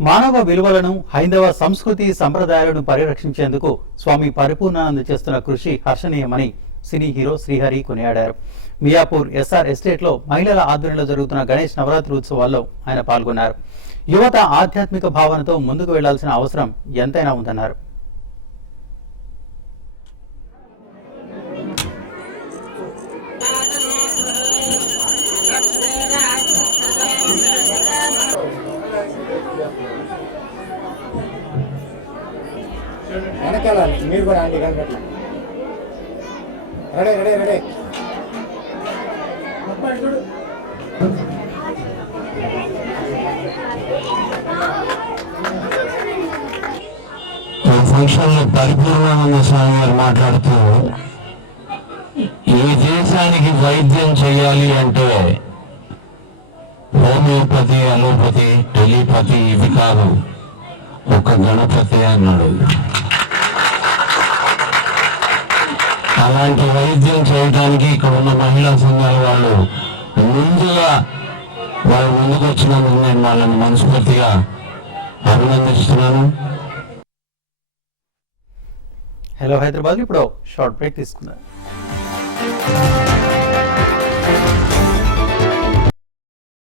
మానవ విలువలను హైందవ సంస్కృతి సంప్రదాయాలను పరిరక్షించేందుకు స్వామి పరిపూర్ణానంద చేస్తున్న కృషి హర్షణీయమని సినీ హీరో శ్రీహరి కొనియాడారు. మియాపూర్ ఎస్ఆర్ ఎస్టేట్లో మహిళల ఆధ్వర్యంలో జరుగుతున్న గణేష్ నవరాత్రి ఉత్సవాల్లో ఆయన పాల్గొన్నారు. యువత ఆధ్యాత్మిక భావనతో ముందుకు వెళ్లాల్సిన అవసరం ఎంతైనా ఉందన్నారు. వెనకాల మీరు కూడా అండి కనపట్ల రెడీ రెడీ రెడీ ఫంక్షన్లో పరిపూర్ణానంద స్వామి గారు మాట్లాడుతూ ఈ దేశానికి వైద్యం చేయాలి అంటే హోమియోపతి, అలోపతి, టెలిపతి ఇవి కాదు, ఒక గణపతి అన్నాడు. అలాంటి వైద్యం చేయడానికి ఇక్కడ ఉన్న మహిళా సంఘాల వాళ్ళు ముందుగా వాళ్ళ ముందుకు వచ్చినందుకు నేను వాళ్ళని మనస్ఫూర్తిగా అభినందిస్తున్నాను. హలో హైదరాబాద్ ఇప్పుడు షార్ట్ బ్రేక్ తీసుకున్నారు.